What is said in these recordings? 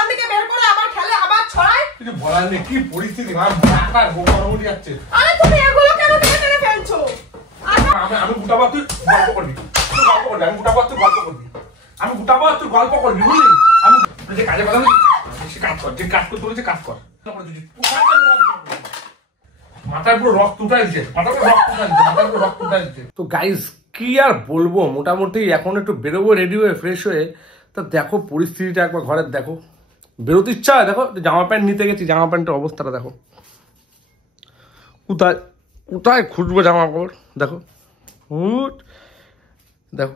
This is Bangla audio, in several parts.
ওখান থেকে বের করে আবার খেলে আবার ছড়ায়। কিছু বলার নেই, কি পরিস্থিতি মা, মাথা গোপালমুড়ি যাচ্ছে। আরে তুমি এগুলো কেন টেনে ফেলছো? আমি গুটাবো, তুই গল্প করবি, তুই গল্প করবি, আমি গুটাবো তুই গল্প করবি, আমি গুটাবো তুই গল্প করবি, বুঝলি? আমি যে কাজে কথা সে কাজ কর, যে কাজ করতে বলেছে কাজ কর। মাথার পুরো রক্ত উঠাই দিচ্ছে, মাথার পুরো রক্ত উঠাই দিচ্ছে, মাথার পুরো রক্ত উঠাই দিচ্ছে। তো গাইস কি আর বলবো, মোটামুটি এখন একটু বেরোবো রেডি হয়ে ফ্রেশ হয়ে। তা দেখো পরিস্থিতিটা একবার ঘরের দেখো, বেরোতে ইচ্ছা হয়। দেখো জামা প্যান্ট নিতে গেছি, জামা প্যান্টের অবস্থাটা দেখো, কোথায় কোথায় খুঁজবো জামা কাপড়। দেখো দেখো,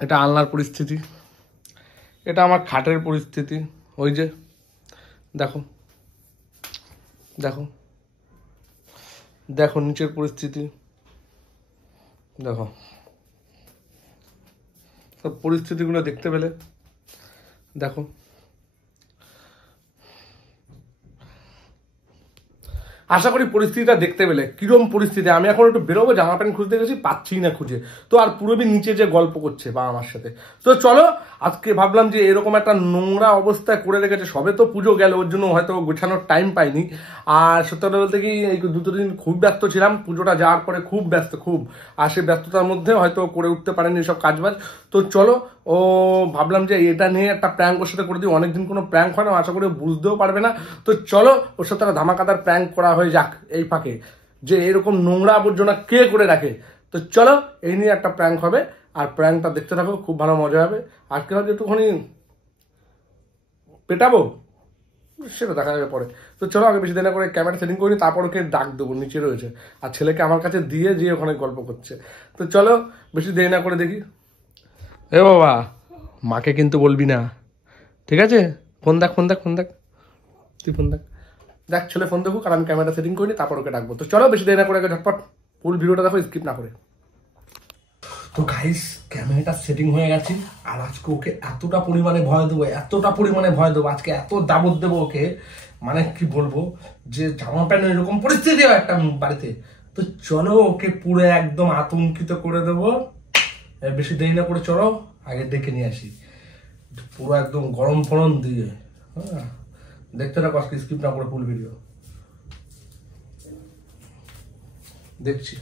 এটা আলনার পরিস্থিতি, এটা আমার খাটের পরিস্থিতি, ওই যে দেখো দেখো দেখো নিচের পরিস্থিতি দেখো। সব পরিস্থিতিগুলো দেখতে পেলে দেখো। আশা করি পরিস্থিতিটা দেখতে পেলে কিরম পরিস্থিতি। আমি এখন একটু বেরোবো, জামা প্যান্ট খুঁজতে গেছি, পাচ্ছি না খুঁজে। তো আর পুরবি নিচে যে গল্প করছে বা আমার সাথে। তো চলো আজকে ভাবলাম যে এরকম একটা নোংরা অবস্থায় করে রেখেছে, সবে তো পুজো গেল, ওর জন্য হয়তো গোছানোর টাইম পাইনি। আর সত্যি কথা বলতে কি এই দুটো দিন খুব ব্যস্ত ছিলাম, পুজোটা যাওয়ার পরে খুব ব্যস্ত, খুব। আর সেই ব্যস্ততার মধ্যে হয়তো করে উঠতে পারেনি সব কাজবাজ। তো চলো ও ভাবলাম যে এটা নিয়ে একটা প্র্যাঙ্ক ওর সাথে করে দিই, অনেকদিন কোনো প্র্যাঙ্ক হয় না, আশা করি বুঝতেও পারবে না। তো চলো ওর সাথে একটা ধামাকাদার প্র্যাঙ্ক করা হয়ে যাক এই ফাঁকে, যে এরকম নোংরা আবর্জনা কে করে রাখে। তো চলো এই নিয়ে একটা প্র্যাঙ্ক হবে, আর প্র্যাঙ্কটা দেখতে থাকো, খুব ভালো মজা হবে। আজকে হয়তো একটুখানি পেটাবো, সেটা দেখা যাবে পরে। তো চলো আগে বেশি দেরি করে ক্যামেরা সেটিং করিনি, তারপর ওকে ডাক দেবো, নিচে রয়েছে আর ছেলেকে আমার কাছে দিয়ে দিয়ে ওখানে গল্প করছে। তো চলো বেশি দেরি না করে দেখি। এ বাবা, মাকে কিন্তু বলবি না, ঠিক আছে? ফোন দেখ ফোন দেখ ফোন দেখ, তুই ফোন দেখ, দেখ ছেলে ফোন দেখুক, আর আমি ক্যামেরা সেটিং করিনি, তারপর ওকে ডাকবো। তো চলো বেশি দেরি না করে ঝটপট ফুল ভিডিওটা দেখো, স্কিপ না করে। তো গাইস ক্যামেরাটা সেটিং হয়ে গেছে, আর আজকে ওকে এতটা পরিমাণে ভয় দেবো, এতটা পরিমাণে ভয় দেবো আজকে, এত দাবত দেবো ওকে, মানে কি বলবো, যে জামা প্যান্ট এরকম পরিস্থিতি হয় একটা বাড়িতে। তো চলো ওকে পুরো একদম আতঙ্কিত করে দেবো। বেশি দেরি না করে চলো আগে ডেকে নিয়ে আসি, পুরো একদম গরম ফরম দিয়ে। হ্যাঁ দেখতে থাকো, আজকে স্কিপ না করে ফুল ভিডিও দেখছি।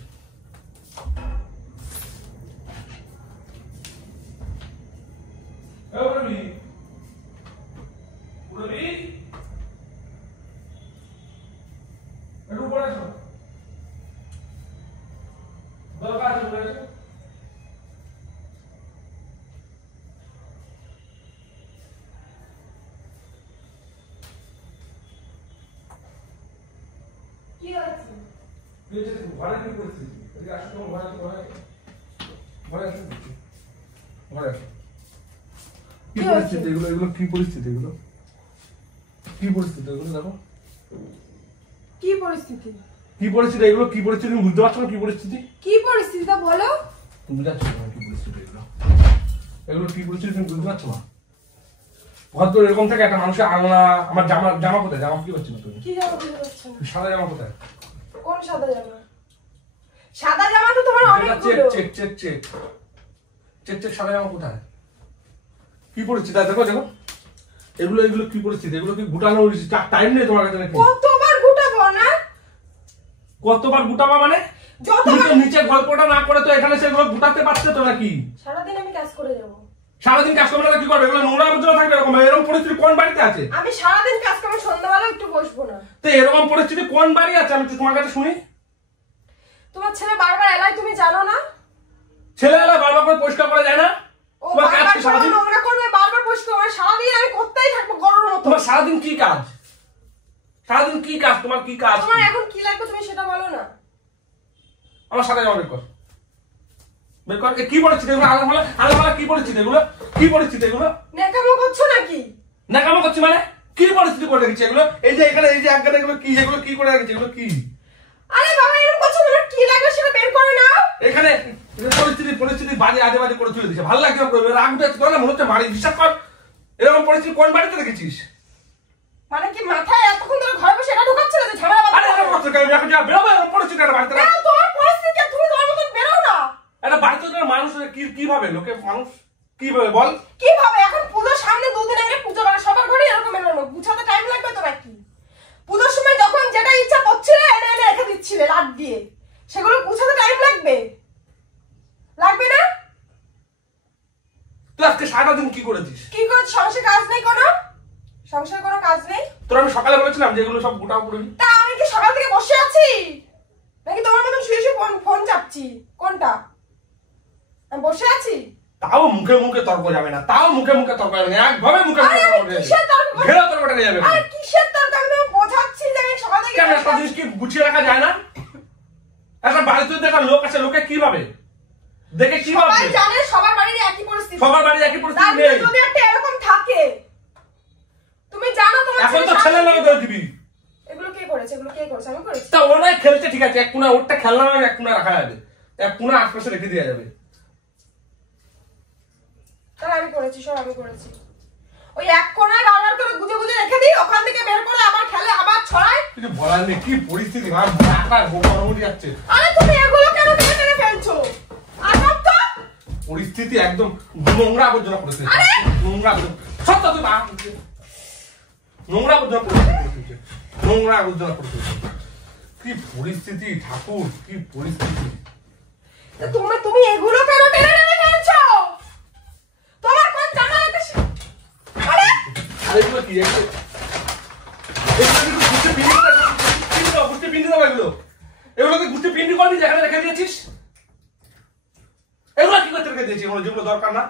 কি পরিস্থিতি এগুলো, কি পরিস্থিতি এগুলো দেখো, কি পরিস্থিতি, কি পরিস্থিতি এগুলো, কি পরিস্থিতি বুঝতে পারছো না? কি পরিস্থিতি, কি পরিস্থিতিটা বলো। তুমি বুঝতে পারছো না কি পরিস্থিতি এগুলো, এগুলো কি পরিস্থিতি তুমি বুঝতে পারছো না? হয়তো এরকম থেকে একটা মানুষের আলনা, আমার জামা, জামা কোথায়, জামা কি হচ্ছে না? তুমি কি জামা বুঝতে পারছো না? সাদা জামা কোথায়? কোন সাদা জামা? সাদা জামা তো তোমার অনেকগুলো। Check check check check check সাদা জামা কোথায়? কি পরিস্থিতি দেখো দেখো, এগুলো এগুলো কি পরিস্থিতি, এগুলো কি গুটানো টাইম নেই তোমার কাছে নাকি? কতবার গুটাবো না? কতবার গুটাবা মানে? তুমি তো নিচে গল্পটা না করে তো এখানে সেগুলো গুটাতে পারছে তো নাকি? সারাদিন আমি কাজ করে যাব। সারাদিন কাজ করবে না কি করবে? এগুলো নোংরা আবর্জনা থাকবে এরকম, এরকম পরিস্থিতি কোন বাড়িতে আছে? আমি সারাদিন কাজ করব, সন্ধ্যাবেলা একটু বসবো না। তো এরকম পরিস্থিতি কোন বাড়ি আছে আমি তোমার কাছে শুনি? তোমার ছেলে বারবার এলাই, তুমি জানো না? ছেলেবেলা বারবার করে পরিষ্কার করা যায় না? ও বারবার সারাদিন নোংরা করবে, বারবার পরিষ্কার করবে, সারাদিন আমি করতেই থাকবো গরুর মতো। তোমার সারাদিন কি কাজ? সারাদিন কি কাজ তোমার, কি কাজ? তোমার এখন কি লাগবে তুমি সেটা বলো না। আমার সাথে যাওয়া বের কর, বের কর। কি পরিস্থিতি এগুলো, আলাদা আলাদা কি পরিস্থিতি এগুলো, কি পরিস্থিতি এগুলো? নেকামো করছো নাকি? নেকামো করছি মানে? কি পরিস্থিতি করে রেখেছি এগুলো? এই যে এখানে এই যে এক গাদা এগুলো কি, এগুলো কি করে রেখেছি, এগুলো কি? আরে বাবা এরকম করছো, তোমার কি লাগবে সেটা বের করে নাও। এখানে পরিস্থিতি পরিস্থিতি বাজে আজে বাজে করে তুলে দিচ্ছে, ভালো লাগছে না? রাগ উঠে আসছে না, মনে হচ্ছে বাড়ি বিশ্বাস কর। এরকম পরিস্থিতি কোন বাড়িতে রেখেছিস? মানে কি মাথায় এতক্ষণ ধরে ঘরে বসে এটা ঢুকাচ্ছিল যে ঝামেলা বাঁধা? আরে এরকম করছে কেন? এখন যা বেরোবে এরকম পরিস্থিতি একটা বাড়িতে। না তোমার পরিস্থিতি, তুমি তোমার মতো বেরো না। একটা বাড়িতে মানুষ কি কিভাবে লোকে মানুষ কিভাবে বল? কিভাবে? এখন পুজো সামনে, দুদিন আগে পুজো, মানে সবার ঘরে সংসারে কোনো কাজ নেই? তোর আমি সকালে বলেছিলাম যে এগুলো সব গোটাও করবি। তা আমি কি সকাল থেকে বসে আছি নাকি তোমার মতন শুয়ে শুয়ে ফোন চাপছি? কোনটা? আমি বসে আছি। তাও মুখে মুখে তর্ক যাবে না, তাও মুখে মুখে তর্ক যাবে না, একভাবে মুখে মুখে তর্ক যাবে। কিসের তর্ক? ঘেরা তর্কটা নিয়ে যাবে। আরে কিসের তর্ক? আমি তোমাকে বোঝাচ্ছি যে আমি সকাল থেকে কেন একটা জিনিস কি গুছিয়ে রাখা যায় না? একটা বাড়িতে যদি একটা লোক আছে, লোকে কি ভাবে, দেখে কি ভাবে? সবাই জানে সবার বাড়ির একই পরিস্থিতি। সবার বাড়ির একই পরিস্থিতি তার নেই। যদি একটা এরকম থাকে, তুমি জানো তোমার এখন তো ছেলের নামে ধরে দিবি। এগুলো কে করেছে? এগুলো কে করেছে? আমি করেছি। তা ওরাই খেলছে, ঠিক আছে, এক কোণা ওরটা খেলনা নয়, এক কোণা রাখা যাবে, এক কোণা আশপাশে রেখে দেওয়া যাবে। তাহলে আমি করেছি, সব আমি করেছি। ওই এক কোণায় বারবার করে গুজে গুজে রেখে দিই, ওখান থেকে বের করে আবার খেলে, আবার ছড়ায়। কিছু বলার নেই, কি পরিস্থিতি ভাব, ঢাকার গোবরমুড়ি যাচ্ছে। আরে তুমি এগুলো কেন টেনে টেনে ফেলছো? আজব তো। পরিস্থিতি একদম নোংরা আবর্জনা করেছে, আরে! নোংরা সত্য তো বা নোংরা আবর্জনা করেছে, নোংরা আবর্জনা করেছে। কি পরিস্থিতি ঠাকুর, কি পরিস্থিতি। তুমি এগুলো কেন টেনে টেনে ফেলছো? তোমার কোন জানা আছে? আরে এগুলো কি, এগুলো গুষ্টি পিন্ডি দাও, গুষ্টি পিন্ডি দাও, এগুলোকে গুষ্টি পিন্ডি করবি, যেখানে রেখে দিয়েছিস। এগুলো কি করতে রেখে দিয়েছি, এগুলো যেগুলো দরকার না।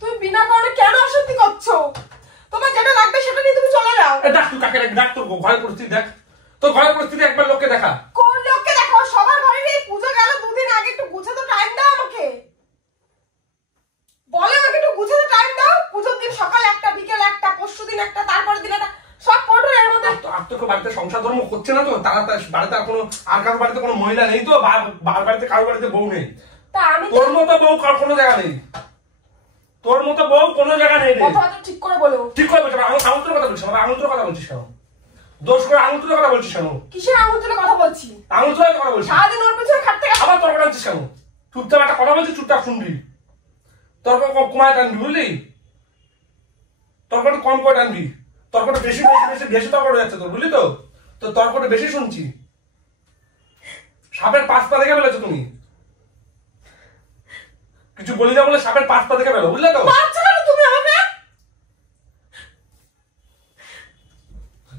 তুমি বিনা কারণে কেন অশান্তি করছো? তোমার যেটা লাগবে সেটা নিয়ে তুমি চলে যাও। দেখ তুই কাকে দেখ, তোর ঘরের পরিস্থিতি দেখ, তোর ঘরের পরিস্থিতি একবার লোককে দেখা। কোন লোককে দেখো? সবার ঘরে এই পুজো গেল, দুদিন আগে একটু গুছাতে টাইম দাও আমাকে। বলে আমাকে একটু গুছাতে টাইম দাও। পুজোর দিন সকাল একটা, বিকেল একটা, পরশু দিন একটা, তারপরের দিন একটা, সব পড়ো এর মধ্যে। আর তো বাড়িতে সংসার ধর্ম হচ্ছে না তো, তারা বাড়িতে আর কোনো, আর কারোর বাড়িতে কোনো মহিলা নেই তো, বাড়িতে কারোর বাড়িতে বউ নেই। তা আমি তোর মতো বউ কোনো জায়গা নেই, তোর মতো বউ কোনো জায়গা নেই রে। কথাটা ঠিক করে বলো। ঠিক করে বলছি, আঙুলের কথা বলছিস, আমার আঙুলের কথা বলছিস কেন? দোষ করে আঙুলের কথা বলছিস কেন? কিসের আঙুল তুলে কথা বলছি? আঙুলের কথা বলছিস, সারাদিন ওর পিছনে খাটতে খাটতে আবার তর্ক টানছিস কেন? চুপচাপ একটা কথা বলছিস, চুপচাপ শুনবি, তর্ক কমায় টানবি, বুঝলি? তর্কটা কম করে টানবি, তর্কটা বেশি বেশি বেশি বেশি তর্ক হয়ে যাচ্ছে তোর, বুঝলি তো? তো তর্কটা বেশি শুনছি। সাপের 5 পা দেখে ফেলেছো তুমি, কিছু বলি না বলে সাপের 5 পা দেখে ফেলো, বুঝলে তো? মারছো কেন তুমি আমাকে?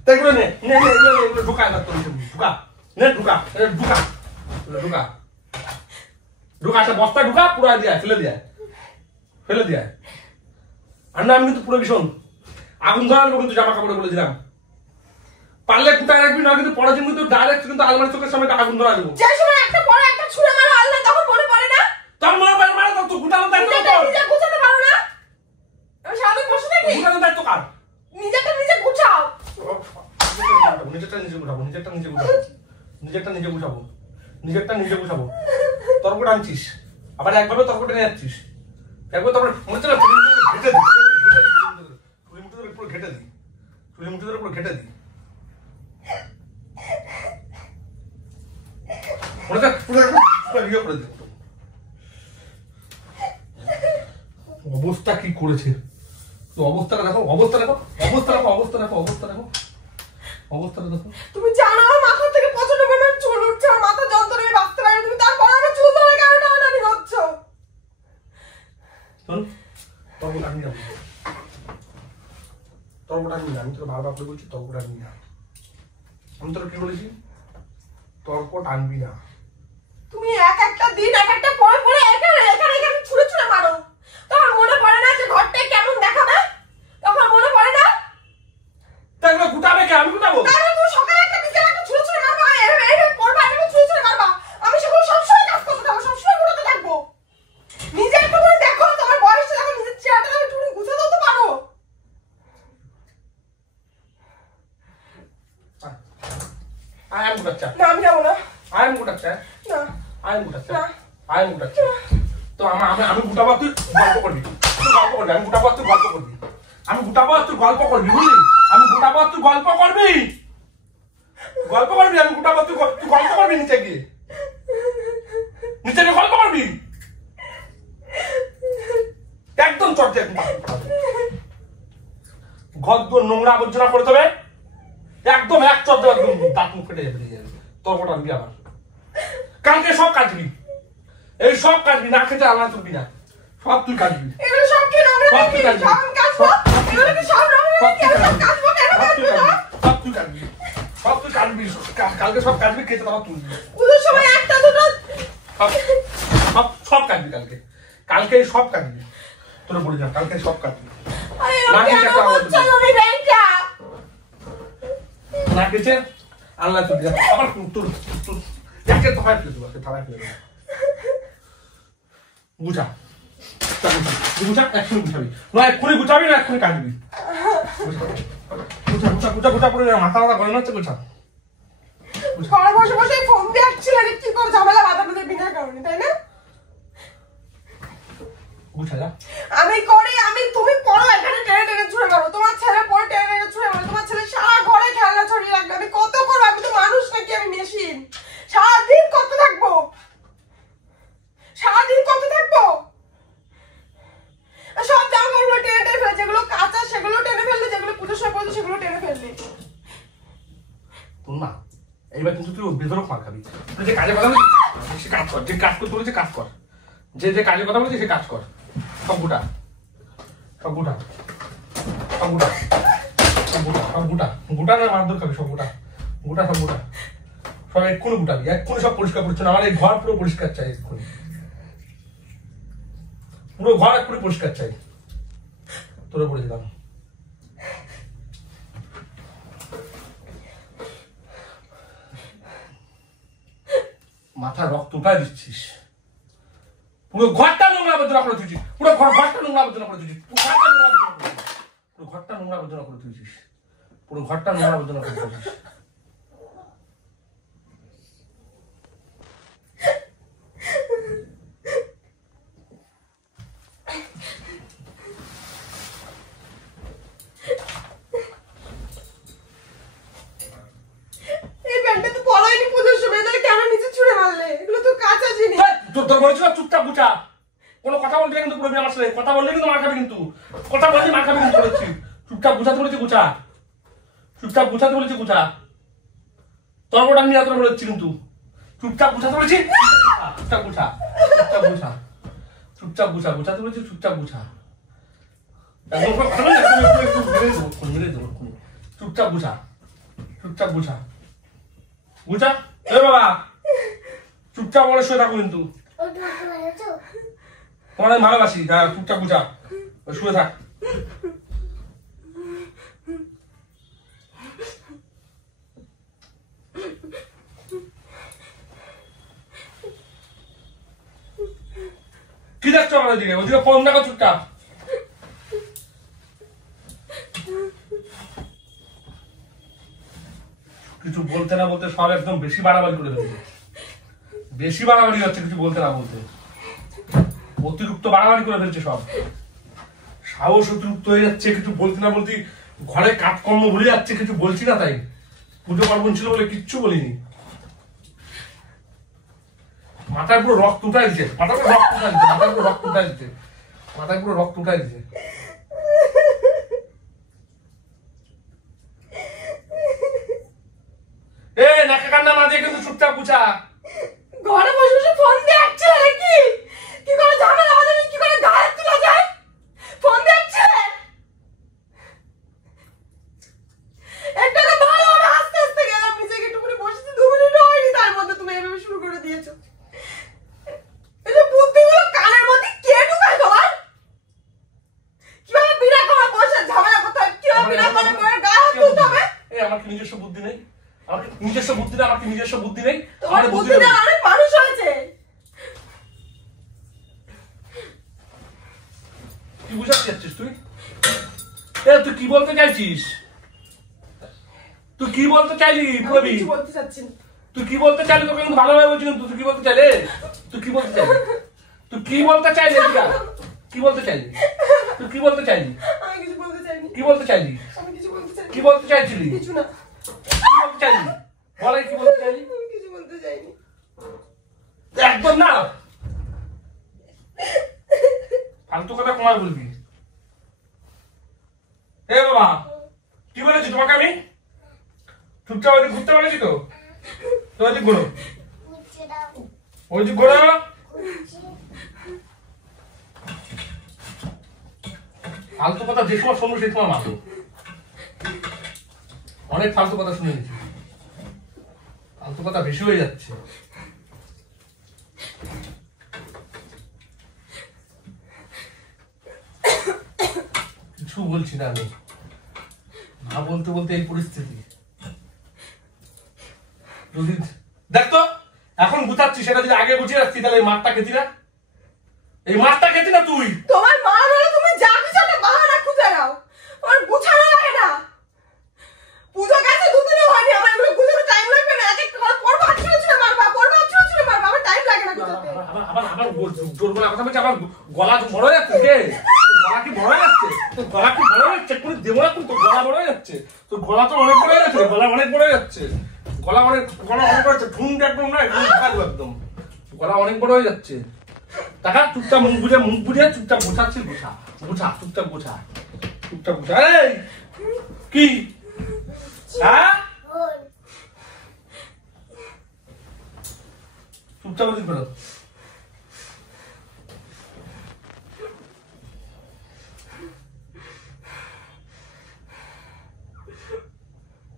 তাই করে নে নে নে নে নে ঢুকা না তোর, ঢুকা নে, ঢুকা ঢুকা ঢুকা ঢুকা, একটা বস্তা ঢুকা, পুরো দিয়া ফেলে দিয়া, ফেলে দিয়া। আর না আমি কিন্তু পুরো ভীষণ আগুন ধরানো, কিন্তু জামা কাপড়ে বলে দিলাম, পারলে কোথায় রাখবি না, কিন্তু পরের দিন কিন্তু ডাইরেক্ট কিন্তু আলমারি চোখের সামনে আগুন ধরা দেবো। যে সময় একটা পরে একটা ছুঁড়ে মারো আল্লাহ, তখন মনে পড়ে না? তোর মনে পারে মারা তো গুটানো দায়িত্ব নিজেটা তোর, নিজে গুছাতে পারো না? আমি সারাদিন বসে থাকি। গুটানো দায়িত্ব কার? নিজেটা নিজে গুছাও। নিজেরটা নিজে গুছাবো, নিজেরটা নিজে গুছাবো, নিজেরটা নিজে গুছাবো, নিজেরটা নিজে গুছাবো। তর্ক টানছিস, আবার একভাবে তর্কটা নিয়ে যাচ্ছিস, একবার তারপরে মনে হচ্ছে না ঘেটে দিই, চুলি মুঠি ধরে পুরো ঘেটে দিই, চুলি মুঠি ধরে পুরো ঘেটে দিই, মনে হচ্ছে পুরো ইয়ে করে দিই। অবস্থা কি করেছে, তো অবস্থাটা দেখো, অবস্থা দেখো, অবস্থা দেখো, অবস্থা দেখো, অবস্থা দেখো, অবস্থাটা দেখো। তুমি জানো আমার মাথা থেকে প্রচন্ড পরিমাণ চুল উঠছে, আমার মাথা যন্ত্রণায় আমি বাঁচতে পারি না। তুমি তারপর আমার চুল ধরে কেন টানাটানি করছো? শোন, তর্কটা আমি যাবো, তর্কটা আমি না, আমি তোর বারবার করে বলছি তর্কটা আনবি না। আমি তোর কি বলেছি, তর্ক টানবি না। তুমি এক একটা দিন এক একটা পরে পরে এখানে এখানে এখানে ছুঁড়ে ছুঁড়ে মারো, তখন মনে পড়ে না যে ঘরটাই কেমন দেখাবে? তখন মনে পড়ে না? তাই না, গুটাবে কে? আমি গুটাবো? তাহলে তুমি সকালে একটা বিকেলে একটা ছুঁড়ে ছুঁড়ে মারবা, এইভাবে পড়বা, এইভাবে ছুঁড়ে ছুঁড়ে মারবা। আমি সেগুলো সবসময় কাজ করতে থাকবো, সবসময় ঘুরতে থাকবো। নিজে একটু করে দেখো, তোমার বয়সটা যখন নিজের চেহারাটা একটু গুছাতেও তো পারো। I am গুটাচ্ছা, না আমি যাবো না। I am গুটাচ্ছা, না I am গুটাচ্ছা, না I am গুটাচ্ছা। তো আমি গুটাবো, তুই গল্প করবি, তুই গল্প করবি, আমি গুটাবো, তুই গল্প করবি, আমি গুটাবো, তুই গল্প করবি, বুঝলি? আমি গুটাবো, তুই গল্প করবি, গল্প করবি, আমি গুটাবো, তুই গল্প করবি, নিচে গিয়ে, নিচে গিয়ে গল্প করবি, একদম চর্চা। ঘর দুয়ার নোংরা আবর্জনা করে দেবে, একদম এক চর্চা, একদম দাঁত মুখ ফেটে যাবে, তর্কটা আনবি আবার। কালকে সব কাটবি, এই সব কাটবি, না খেতে আলাদা তুলবি না, সব তুই কাটবি। এগুলো সব তুই কাটবি। সব কাটবো এগুলো কি সব রকম কেন কাটবো কেন কাটবো না সব তুই কাটবি, সব তুই কাটবি, কালকে সব কাটবি, খেতে তারপর তুলবি। পুজোর সময় একটা দুটো সব সব কাটবি কালকে, কালকে সব কাটবি, তোর বলে যা কালকে সব কাটবি। আরে না কেন কিছু একটা বলছো তুমি ব্যাংকটা না কিছু আল্লাহ তুই আবার তোর তোর একে থামায় ফেলে দেবো, থামায় ফেলে দেবো। গুছা গুছা, এক্ষুনি গুছাবি, না এক্ষুনি গুছাবি না এক্ষুনি কাটবি। গুছা গুছা গুছা গুছা করে মাথা মাথা গরম হচ্ছে, গুছা। ঘরে বসে বসে ফোন দেখছিল যে কি করে ঝামেলা বাঁধাতে বিনা কারণে, তাই না? গুছা যা। আমি করি, আমি তুমি পড়ো এখানে টেনে টেনে ছুঁড়ে মারো, তোমার ছেলে পড়ে টেনে টেনে ছুঁড়ে মারো, তোমার ছেলে সারা ঘরে খেলনা ছড়িয়ে রাখবে, আমি কত করবো? আমি তো মানুষ নাকি, আমি মেশিন? সারাদিন কত থাকবো, সারাদিন কত থাকবো? সব জামা কাপড় টেনে টেনে ফেলে, যেগুলো কাঁচা সেগুলো টেনে ফেললে, যেগুলো পুজোর সময় পড়তো সেগুলো টেনে ফেললে। তোর না এইবার কিন্তু তুই বেদরক মার খাবি। তুই যে কাজের কথা বলছিস সে কাজ কর, যে কাজ করতে বলেছে কাজ কর, যে যে কাজের কথা বলেছে সে কাজ কর। সব গোটা, সব গোটা, সব গোটা, সব গোটা, সব গোটা, গোটা না মারধর খাবি, সব গোটা, গোটা সব গোটা, সব এক্ষুনি গোটাবি, এক্ষুনি সব পরিষ্কার পরিচ্ছন্ন। আমার এই ঘর পুরো পরিষ্কার চাই, এক্ষুনি পুরো ঘর এক্ষুনি পরিষ্কার চাই, তোরে বলে দিলাম। মাথা রক্ত উঠায় দিচ্ছিস, পুরো ঘরটা নোংরা আবর্জনা করে তুলছিস, পুরো ঘরটা নোংরা আবর্জনা করে তুলছিস, পুরো ঘরটা নোংরা আবর্জনা করে তুলছিস, পুরো ঘরটা নোংরা আবর্জনা করে তুলছিস। এই ব্যাগটা তো পড়াইনি পুজোর সময়, তাহলে কেন নিচে ছুঁড়ে মারলে? এগুলো তো কাঁচা জিনিস। তোর বলেছিল চুপচাপ গুছা, কোনো কথা বলবি না কিন্তু পুরো আমার সাথে, কথা বললে কিন্তু মার খাবি, কিন্তু কথা বললি মার খাবি কিন্তু বলেছি। চুপচাপ গুছাতে বলেছি গুছা, চুপচাপ গুছাতে বলেছি গুছা, তোর ওটা আমি এত বলেছি কিন্তু চুপচাপ গুছাতে বলেছি, চুপচাপ গুছা, চুপচাপ গুছা, চুপচাপ গুছা, গুছাতে বলেছি চুপচাপ গুছা, চুপচাপ গুছা, চুপচাপ গুছা, গুছা। এ বাবা চুপচাপ বলে শুয়ে থাকো, কিন্তু তোমার আমি ভালোবাসি, চুপচাপ গুছা, শুয়ে থাক। কি দেখছো আমার ওইদিকে? ওইদিকে ফোন দেখো চুপচাপ। কিছু বলতে না বলতে সব একদম বেশি বাড়াবাড়ি করে ফেলছে, বেশি বাড়াবাড়ি হচ্ছে কিছু বলতে না বলতে, অতিরিক্ত বাড়াবাড়ি করে ফেলছে সব, সাহস অতিরিক্ত হয়ে যাচ্ছে, কিছু বলতে না বলতে ঘরে কাজকর্ম ভুলে যাচ্ছে, কিছু বলছি না তাই, পুজো পার্বণ ছিল বলে কিচ্ছু বলিনি। মাথায় পুরো রক্ত উঠাই দিচ্ছে, মাথায় পুরো রক্ত উঠাই দিচ্ছে, মাথায় পুরো রক্ত উঠাই দিচ্ছে, মাথায় পুরো রক্ত উঠাই দিচ্ছে। এ নাকা কান্না না দিয়ে কিন্তু চুপচাপ গুছা। ঘরে বসে বসে ফোন দেখছে নাকি? কি করে ঝামেলা বাঁধানি, কি করে গায়ে তোলা যায়? ফোন দেখছে একটা ভালো, আমি আস্তে আস্তে গেলাম নিচে, একটু করে বসেছি, 2 মিনিট হয়নি, তার মধ্যে তুমি এভাবে শুরু করে দিয়েছো। এই যে বুদ্ধিগুলো কানের মধ্যে কে ঢুকায় তোমার? কিভাবে বিনা করে বসে ঝামেলা করতে হয়, কিভাবে বিনা করে বসে গায়ে হাত তুলতে হবে? আমার কি নিজস্ব বুদ্ধি নেই? আমার নিজস্ব বুদ্ধি না, আমার কি নিজস্ব বুদ্ধি নেই? তোমার বুদ্ধি না, অনেক মানুষ হয়েছে। কি বুঝাতে চাচ্ছিস তুই? তুই কি বলতে চাইছিস? তুই কি বলতে চাইলি? আমি কিছু বলতে চাচ্ছি না। তুই কি বলতে চাইলি? তোকে কিন্তু ভালোভাবে বলছি, কিন্তু তুই কি বলতে চাইলে? তুই কি বলতে চাইলি? তুই কি বলতে চাইলি? কি বলতে চাইলি? তুই কি বলতে চাইলি? আমি কিছু বলতে চাইনি। কি বলতে চাইলি? আমি কিছু বলতে চাইনি। কি বলতে চাইছিলি? কিছু না। কি বলতে চাইলি? বলে কি বলতে চাইলি? আমি কিছু বলতে চাইনি। একদম না, ফালতু কথা কমায় বলবি। এ বাবা কি বলেছি তোমাকে আমি? চুপচাপ ওই ঘুরতে বলেছি তো? তো ওই ঘোরো, ওই ঘোরো, ফালতু কথা যে সময় শুনবো সেই সময় মারবো। অনেক ফালতু কথা শুনে নিচ্ছি, ফালতু কথা বেশি হয়ে যাচ্ছে। কিছু বলছি না আমি, না বলতে বলতে এই পরিস্থিতি। যদি দেখতো এখন গুছাচ্ছি, সেটা যদি আগে গুছিয়ে রাখছি তাহলে এই মাঠটা খেতি না, এই মাঠটা খেতি না তুই। তোমার মা বলে তুমি যা কিছু একটা বাহানা খুঁজে নাও, আমার গুছানো লাগে না। পুজো গেছে দুদিনও হয়নি, আমার এগুলো গুছানো টাইম লাগবে না। এক একটা করে পরপর ছিল ছিল মারবা, পরপর ছিল ছিল মারবা, আমার টাইম লাগে না গুছাতে। আবার জোর গলা কথা বলছি, আমার গলা বড় হয়ে যাচ্ছে। কে গলা কি বড় হয়ে যাচ্ছে? তোর গলা কি বড় হয়ে যাচ্ছে? কোনো দেবো না, তোর গলা বড় হয়ে যাচ্ছে। তোর গলা তো অনেক বড় হয়ে যাচ্ছে, গলা অনেক বড় হয়ে যাচ্ছে, গলা অনেক বড় হচ্ছে। ঠুনটা একদম না, একদম একদম গলা অনেক বড় হয়ে যাচ্ছে। টাকা চুপচাপ মুখ বুঝে চুপচাপ গোছাচ্ছিস, গোছা চুপচাপ গোছা, চুপচাপ গোছা। এই কি হ্যাঁ, চুপচাপ বসে ফেলো।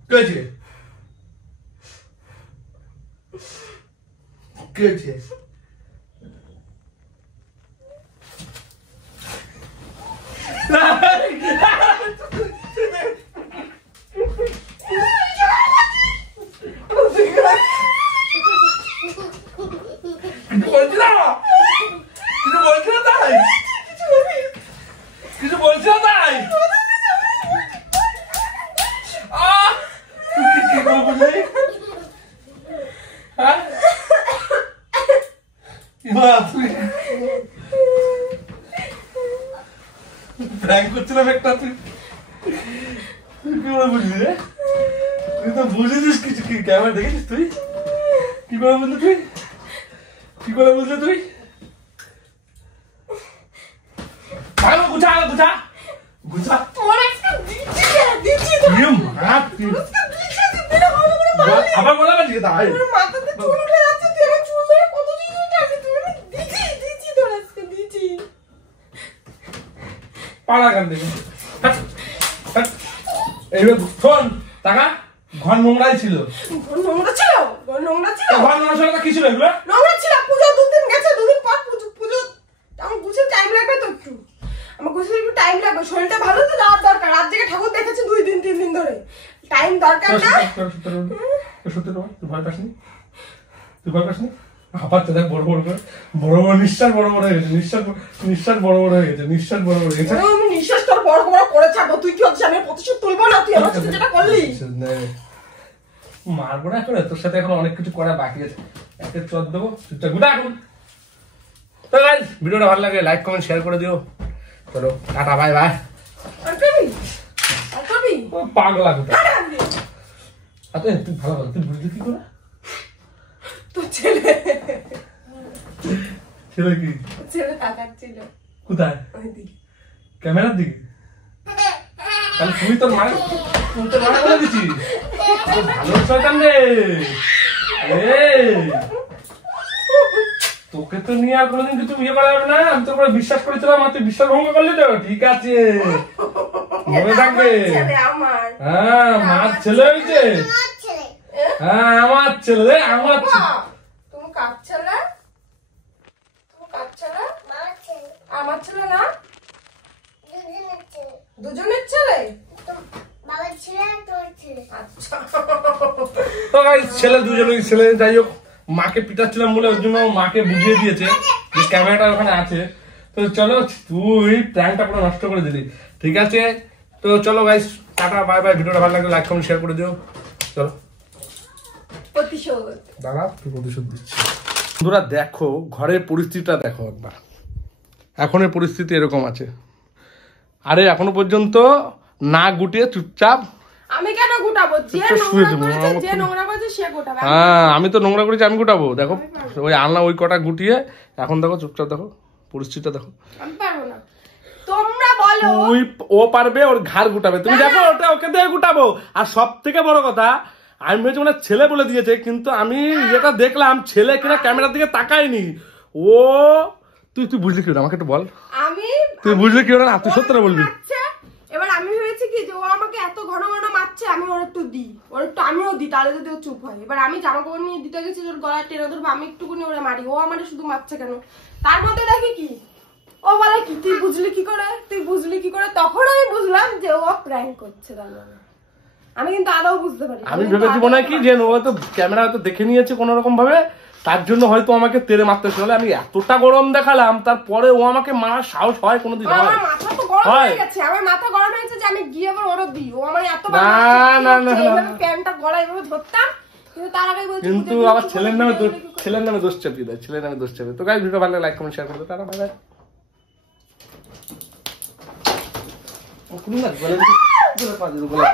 কে আছে? কে আছে? কিছু বলছি না তাই। কি করবো হ্যাঁ, প্র্যাঙ্ক করছিলাম একটা। তুই কি করে বুঝলি রে? তুই তো বুঝেছিস কিছু, কি ক্যামেরা দেখেছিস তুই? কি করে বুঝলি তুই? কি করে বুঝলি তুই? ভালো গুছা গুছা গুছা। আবার বলা বাজি তাই মাথাতে চুল উঠে যাচ্ছে, তেরা চুল ধরে কত চুল উঠে আছে, তুমি দিছি তোর আজকে দিছি। পাড়া গান দেবে এইবার শোন। টাকা ঘর নোংরাই ছিল, নোংরা ছিল, নোংরা ছিল, ঘর নোংরা ছিল। কি ছিল এগুলো? নোংরা ছিল। পুজো দুদিন গেছে, দুদিন পর পুজো আমার গুছিয়ে টাইম লাগবে তো, একটু আমার গুছিয়ে একটু টাইম লাগবে। শরীরটা ভালো তো যাওয়ার দরকার। রাত থেকে ঠাকুর দেখেছি 2 দিন 3 দিন ধরে, টাইম দরকার না। সত্যি তুই ভয় পাসনি? তুই ভয় পাসনি? হাঁপাচ্ছে দেখ, বড় বড় করে, বড় বড় নিঃশ্বাস বড় বড় হয়ে গেছে, নিঃশ্বাস বড় বড় হয়ে গেছে, নিঃশ্বাস বড় বড় হয়ে গেছে। আমি নিঃশ্বাস তোর বড় বড় করে ছাড়বো। তুই কি হচ্ছে আমি প্রতিশোধ তুলবো না? তুই আমার সাথে যেটা করলি মারবো না এখন, তোর সাথে এখন অনেক কিছু করা বাকি আছে। একটা চট দেবো, চুপটা গুটা এখন। তো গাইস, ভিডিওটা ভালো লাগে লাইক কমেন্ট শেয়ার করে দিও। চলো টাটা, বাই বাই। আর কবি আর কবি পাগলা গুটা। আচ্ছা তুই ভালো ভালো, তুই বুঝলি কি করে? তো ছেলে কি ছেলে তাকাচ্ছিল কোথায়? ওই দিকে, ক্যামেরার দিকে। তাহলে তুই তোর মায়ের বলে দিচ্ছিস? ভালো শয়তান রে। তোকে তো নিয়ে আর কোনোদিন কিছু ইয়ে করা যাবে না। আমি তোর উপরে বিশ্বাস করেছিলাম, আর তুই বিশ্বাস ভঙ্গ করলি তো। ঠিক আছে, মনে থাকবে। হ্যাঁ, মার ছেলে হয়েছে। হ্যাঁ, আমার ছেলে রে, আমার তুমি কার ছেলে? তুমি কার ছেলে? আমার ছেলে না, দুজনের ছেলে। বাবার ছেলে আর তোর ছেলে। আচ্ছা, তো গাইস, ছেলে দুজনেই ছেলে। যাই হোক, মাকে পিটাচ্ছিলাম বলে ওর জন্য মাকে বুঝিয়ে দিয়েছে যে ক্যামেরাটা ওখানে আছে। তো চলো, তুই প্র্যাঙ্কটা পুরো নষ্ট করে দিলি। ঠিক আছে, তো চলো গাইস, টাটা বাই বাই। ভিডিওটা ভালো লাগলে লাইক কমেন্ট শেয়ার করে দিও। চলো, প্রতিশোধ। দাঁড়া, তুই প্রতিশোধ দিচ্ছি। বন্ধুরা দেখো, ঘরের পরিস্থিতিটা দেখো একবার। এখনের পরিস্থিতি এরকম আছে। আরে এখনো পর্যন্ত না গুটিয়ে চুপচাপ। আমি কেন গুটাবো? যে নোংরা করেছে সে গুটাবে। হ্যাঁ, আমি তো নোংরা করেছি, আমি গুটাবো। দেখো ওই আনলা ওই কটা গুটিয়ে, এখন দেখো চুপচাপ, দেখো পরিস্থিতিটা দেখো। আমি পারবো না, তোমরা বলো। ও পারবে, ওর ঘাড় গুটাবে। তুমি দেখো, ওটা ওকে দিয়ে গুটাবো। আর সব থেকে বড় কথা, আমি ভেবেছি মানে ছেলে বলে দিয়েছে, কিন্তু আমি যেটা দেখলাম ছেলে কিনা ক্যামেরার দিকে তাকায়নি। ও তুই বুঝলি কি? আমাকে একটু বল, আমি তুই বুঝলি কি না? তুই সত্যি বলবি। ঘন ঘন মারছে, আমি ওর একটু দিই, আমিও দিই, তাহলে যদি ও চুপ হয়। এবার আমি জামা কাপড় নিয়ে দিতে গেছি, ওর গলায় টেনে ধরবো, আমি একটুকুনি ওরা মারি, ও আমার শুধু মারছে কেন? তার মধ্যে দেখি কি ও বলে কি তুই বুঝলি কি করে, তখন আমি বুঝলাম যে ও প্র্যাঙ্ক করছে। আমি কিন্তু আদৌ বুঝতে পারি, আমি ভেবেছি মনে হয় কি যে ও হয়তো ক্যামেরা হয়তো দেখে নিয়েছে কোনো রকম ভাবে, তার জন্য হয়তো আমাকে তেড়ে মারতে চলে। আমি এতটা গরম দেখালাম, তারপরে ও আমাকে মারার সাহস হয় কোনোদিন? আমার মাথা তো গরম হয়ে গেছে, আমার মাথা গরম হয়েছে যে আমি গিয়ে আবার ওরা দিই, ও আমার এত প্যান্টটা গলায় এভাবে ধরতাম, কিন্তু তার আগে বলছি কিন্তু আবার ছেলের নামে দোষ চাপিয়ে দেয়, ছেলের নামে দোষ চাপিয়ে। তো গাইস ভিডিও ভালো লাগলে লাইক কমেন্ট শেয়ার করতে, টাটা বাই বাই। ও কোন না গলা